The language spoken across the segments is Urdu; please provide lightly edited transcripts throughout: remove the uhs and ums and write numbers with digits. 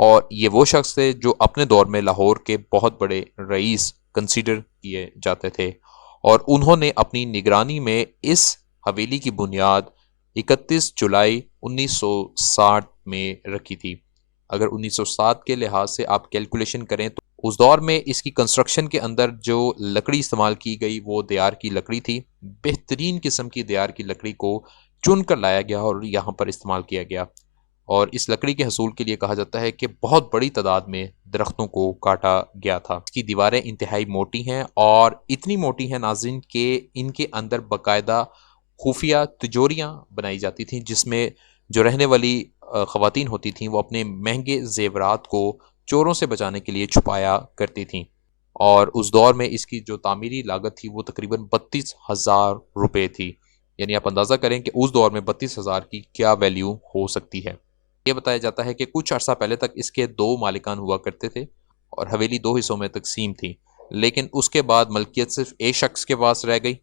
اور یہ وہ شخص تھے جو اپنے دور میں لاہور کے بہت بڑے رئیس کنسیڈر کیے جاتے تھے، اور انہوں نے اپنی نگرانی میں اس حویلی کی بنیاد 31 جولائی 1960 میں رکھی تھی۔ اگر 1907 کے لحاظ سے آپ کیلکولیشن کریں تو اس دور میں اس کی کنسٹرکشن کے اندر جو لکڑی استعمال کی گئی وہ دیار کی لکڑی تھی۔ بہترین قسم کی دیار کی لکڑی کو چن کر لایا گیا اور یہاں پر استعمال کیا گیا، اور اس لکڑی کے حصول کے لیے کہا جاتا ہے کہ بہت بڑی تعداد میں درختوں کو کاٹا گیا تھا۔ اس کی دیواریں انتہائی موٹی ہیں، اور اتنی موٹی ہیں ناظرین کہ ان کے اندر باقاعدہ خفیہ تجوریاں بنائی جاتی تھیں، جس میں جو رہنے والی خواتین ہوتی تھیں وہ اپنے مہنگے زیورات کو چوروں سے بچانے کے لیے چھپایا کرتی تھیں، اور اس دور میں اس کی جو تعمیری لاگت تھی وہ تقریباً 32,000 روپے تھی۔ یعنی آپ اندازہ کریں کہ اس دور میں 32,000 کی کیا ویلیو ہو سکتی ہے۔ یہ بتایا جاتا ہے کہ کچھ عرصہ پہلے تک اس کے 2 مالکان ہوا کرتے تھے، اور حویلی 2 حصوں میں تقسیم تھی، لیکن اس کے بعد ملکیت صرف ایک شخص کے پاس رہ گئی۔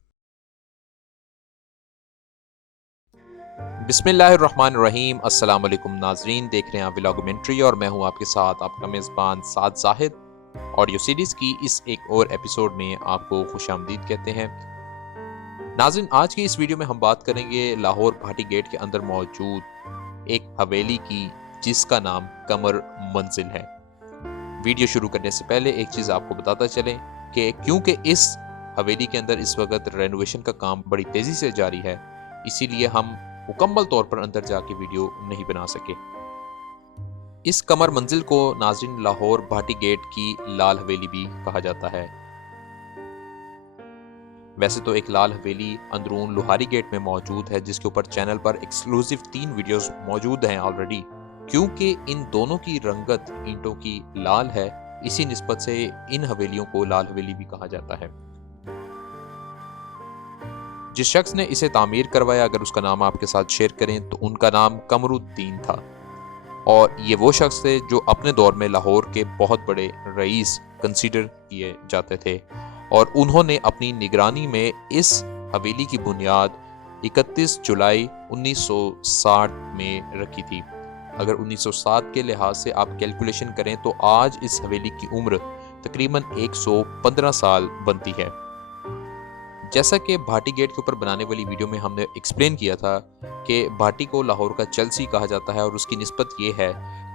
بسم اللہ الرحمن الرحیم۔ السلام علیکم ناظرین، دیکھ رہے ہیں آپ ولاگومنٹری، اور میں ہوں آپ کے ساتھ آپ کا میزبان سعد زاہد۔ آڈیو سیریز کی اس ایک اور ایپیسوڈ میں آپ کو خوش آمدید کہتے ہیں۔ ناظرین، آج کی اس ویڈیو میں ہم بات کریں گے لاہور بھاٹی گیٹ کے اندر موجود ایک حویلی کی، جس کا نام قمر منزل ہے۔ ویڈیو شروع کرنے سے پہلے ایک چیز آپ کو بتاتا چلیں کہ کیونکہ اس حویلی کے اندر اس وقت رینوویشن کا کام بڑی تیزی سے جاری ہے، اسی لیے ہم مکمل طور پر اندر جا کے ویڈیو نہیں بنا سکے۔ اس قمر منزل کو ناظرین لاہور بھاٹی گیٹ کی لال حویلی بھی کہا جاتا ہے۔ ویسے تو ایک لال حویلی اندرون لوہاری گیٹ میں موجود ہے، جس کے اوپر چینل پر ایکسکلوزیو 3 ویڈیوز موجود ہیں آلریڈی۔ کیونکہ ان دونوں کی رنگت اینٹوں کی لال ہے، اسی نسبت سے ان حویلیوں کو لال حویلی بھی کہا جاتا ہے۔ جس شخص نے اسے تعمیر کروایا، اگر اس کا نام آپ کے ساتھ شیئر کریں تو ان کا نام قمر الدین تھا، اور یہ وہ شخص تھے جو اپنے دور میں لاہور کے بہت بڑے رئیس کنسیڈر کیے جاتے تھے، اور انہوں نے اپنی نگرانی میں اس حویلی کی بنیاد 31 جولائی 1960 میں رکھی تھی۔ اگر 1907 کے لحاظ سے آپ کیلکولیشن کریں تو آج اس حویلی کی عمر تقریباً 115 سال بنتی ہے۔ جیسا کہ بھاٹی گیٹ کے اوپر بنانے والی ویڈیو میں ہم نے ایکسپلین کیا تھا کہ بھاٹی کو لاہور کا چلسی کہا جاتا ہے، اور اس کی نسبت یہ ہے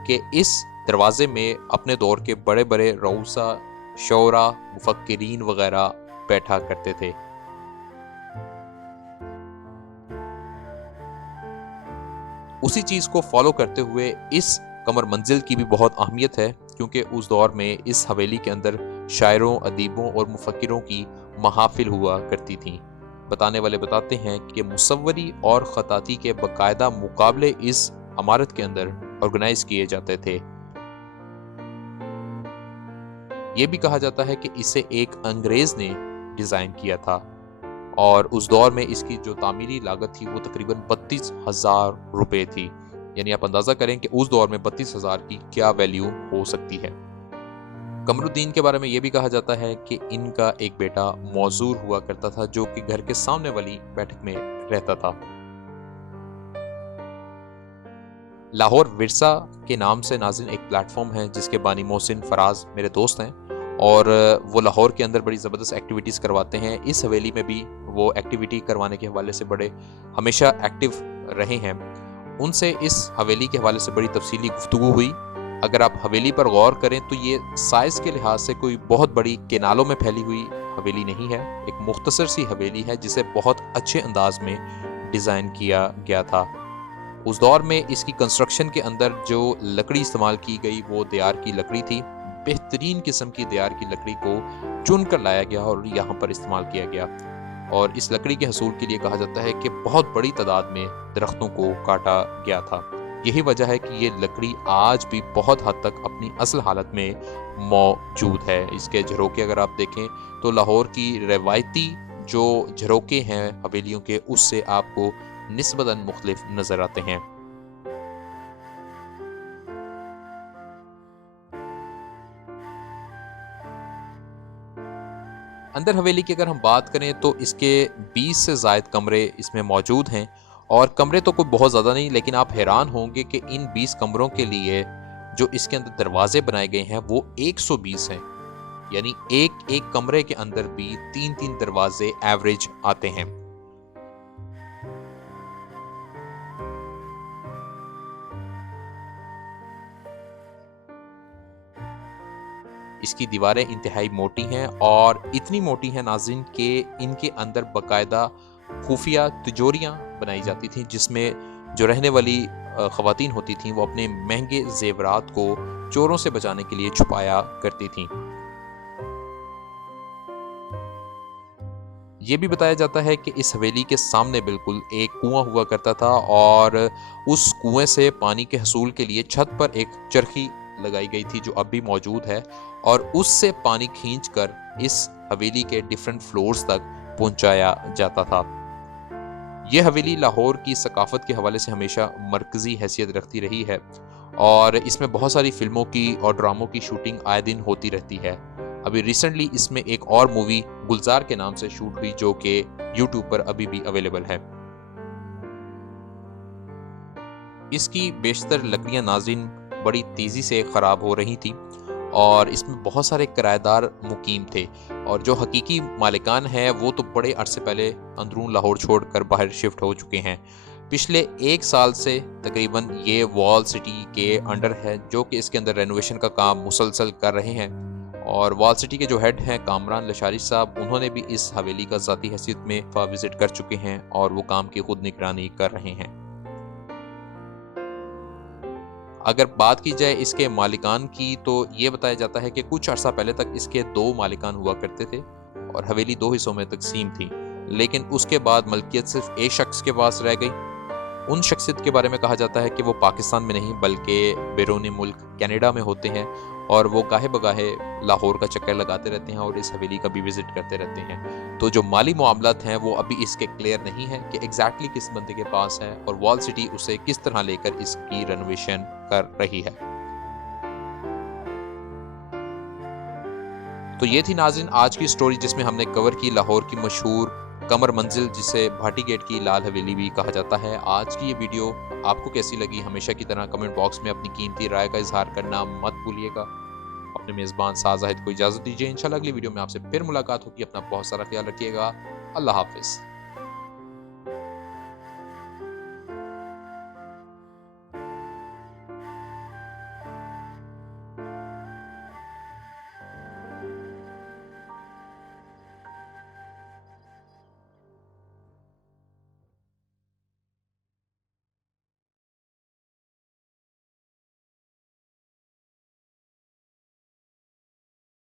کہ اس دروازے میں اپنے دور کے بڑے بڑے رؤسا، شعراء، مفکرین وغیرہ بیٹھا کرتے تھے۔ اسی چیز کو فالو کرتے ہوئے اس قمر منزل کی بھی بہت اہمیت ہے، کیونکہ اس دور میں اس حویلی کے اندر شاعروں، ادیبوں اور مفکروں کی محافل ہوا کرتی تھیں۔ بتانے والے بتاتے ہیں کہ مصوری اور خطاطی کے باقاعدہ مقابلے اس عمارت کے اندر آرگنائز کیے جاتے تھے۔ یہ بھی کہا جاتا ہے کہ اسے ایک انگریز نے ڈیزائن کیا تھا، اور اس دور میں اس کی جو تعمیری لاگت تھی وہ تقریباً 32,000 روپے تھی۔ یعنی آپ اندازہ کریں کہ اس دور میں 32,000 کی کیا ویلیو ہو سکتی ہے۔ قمر الدین کے بارے میں یہ بھی کہا جاتا ہے کہ ان کا ایک بیٹا موزور ہوا کرتا تھا، جو کہ گھر کے سامنے والی بیٹھک میں رہتا تھا۔ لاہور ورثہ کے نام سے ناظرین ایک پلیٹ فارم ہے، جس کے بانی محسن فراز میرے دوست ہیں، اور وہ لاہور کے اندر بڑی زبردست ایکٹیویٹیز کرواتے ہیں۔ اس حویلی میں بھی وہ ایکٹیویٹی کروانے کے حوالے سے بڑے ہمیشہ ایکٹیو رہے ہیں۔ ان سے اس حویلی کے حوالے سے بڑی تفصیلی گفتگو ہوئی۔ اگر آپ حویلی پر غور کریں تو یہ سائز کے لحاظ سے کوئی بہت بڑی کینالوں میں پھیلی ہوئی حویلی نہیں ہے، ایک مختصر سی حویلی ہے جسے بہت اچھے انداز میں ڈیزائن کیا گیا تھا۔ اس دور میں اس کی کنسٹرکشن کے اندر جو لکڑی استعمال کی گئی وہ دیار کی لکڑی تھی۔ بہترین قسم کی دیار کی لکڑی کو چن کر لایا گیا اور یہاں پر استعمال کیا گیا، اور اس لکڑی کے حصول کے لیے کہا جاتا ہے کہ بہت بڑی تعداد میں درختوں کو کاٹا گیا تھا۔ یہی وجہ ہے کہ یہ لکڑی آج بھی بہت حد تک اپنی اصل حالت میں موجود ہے۔ اس کے جھروکے اگر آپ دیکھیں تو لاہور کی روایتی جو جھروکے ہیں حویلیوں کے، اس سے آپ کو نسبتاً مختلف نظر آتے ہیں۔ اندر حویلی کی اگر ہم بات کریں تو اس کے 20 سے زائد کمرے اس میں موجود ہیں، اور کمرے تو کوئی بہت زیادہ نہیں، لیکن آپ حیران ہوں گے کہ ان 20 کمروں کے لیے جو اس کے اندر دروازے بنائے گئے ہیں وہ 120 ہیں، یعنی ایک کمرے کے اندر بھی 3 دروازے ایوریج آتے ہیں۔ اس کی دیواریں انتہائی موٹی ہیں اور اتنی موٹی ہیں ناظرین کہ ان کے اندر باقاعدہ خفیہ تجوریاں بنائی جاتی تھیں، جس میں جو رہنے والی خواتین ہوتی تھیں وہ اپنے مہنگے زیورات کو چوروں سے بچانے کے لیے چھپایا کرتی تھیں۔ یہ بھی بتایا جاتا ہے کہ اس حویلی کے سامنے بالکل ایک کنواں ہوا کرتا تھا اور اس کنویں سے پانی کے حصول کے لیے چھت پر ایک چرخی لگائی گئی تھی جو اب بھی موجود ہے، اور اس سے پانی کھینچ کر اس حویلی کے ڈیفرنٹ فلورز تک پہنچایا جاتا تھا۔ یہ حویلی لاہور کی ثقافت کے حوالے سے ہمیشہ مرکزی حیثیت رکھتی رہی ہے اور اس میں بہت ساری فلموں کی اور ڈراموں کی شوٹنگ آئے دن ہوتی رہتی ہے۔ ابھی ریسنٹلی اس میں ایک اور مووی گلزار کے نام سے شوٹ ہوئی جو کہ یوٹیوب پر ابھی بھی اویلیبل ہے۔ اس کی بیشتر لکڑیاں ناظرین بڑی تیزی سے خراب ہو رہی تھیں اور اس میں بہت سارے کرایہ دار مقیم تھے، اور جو حقیقی مالکان ہیں وہ تو بڑے عرصے پہلے اندرون لاہور چھوڑ کر باہر شفٹ ہو چکے ہیں۔ پچھلے 1 سال سے تقریباً یہ وال سٹی کے انڈر ہے، جو کہ اس کے اندر رینوویشن کا کام مسلسل کر رہے ہیں، اور وال سٹی کے جو ہیڈ ہیں کامران لشاری صاحب، انہوں نے بھی اس حویلی کا ذاتی حیثیت میں وزٹ کر چکے ہیں اور وہ کام کی خود نگرانی کر رہے ہیں۔ اگر بات کی جائے اس کے مالکان کی تو یہ بتایا جاتا ہے کہ کچھ عرصہ پہلے تک اس کے 2 مالکان ہوا کرتے تھے اور حویلی 2 حصوں میں تقسیم تھی، لیکن اس کے بعد ملکیت صرف ایک شخص کے پاس رہ گئی۔ ان شخصیت کے بارے میں کہا جاتا ہے کہ وہ پاکستان میں نہیں بلکہ بیرون ملک کینیڈا میں ہوتے ہیں، اور وہ گاہے بگاہے لاہور کا چکر لگاتے رہتے ہیں اور اس حویلی کا بھی وزٹ کرتے رہتے ہیں۔ تو جو مالی معاملات ہیں وہ ابھی اس کے کلیئر نہیں ہیں کہ ایگزیکٹلی کس بندے کے پاس ہے اور وال سٹی اسے کس طرح لے کر اس کی رینوویشن کر رہی ہے۔ تو یہ تھی ناظرین آج کی سٹوری، جس میں ہم نے کور کی لاہور کی مشہور قمر منزل، جسے بھاٹی گیٹ کی لال حویلی بھی کہا جاتا ہے۔ آج کی یہ ویڈیو آپ کو کیسی لگی؟ ہمیشہ کی طرح کمنٹ باکس میں اپنی قیمتی رائے کا اظہار کرنا مت بھولیے گا۔ اپنے میزبان ساز زاہد کو اجازت دیجیے، انشاءاللہ اگلی ویڈیو میں آپ سے پھر ملاقات ہوگی۔ اپنا بہت سارا خیال رکھیے گا۔ اللہ حافظ۔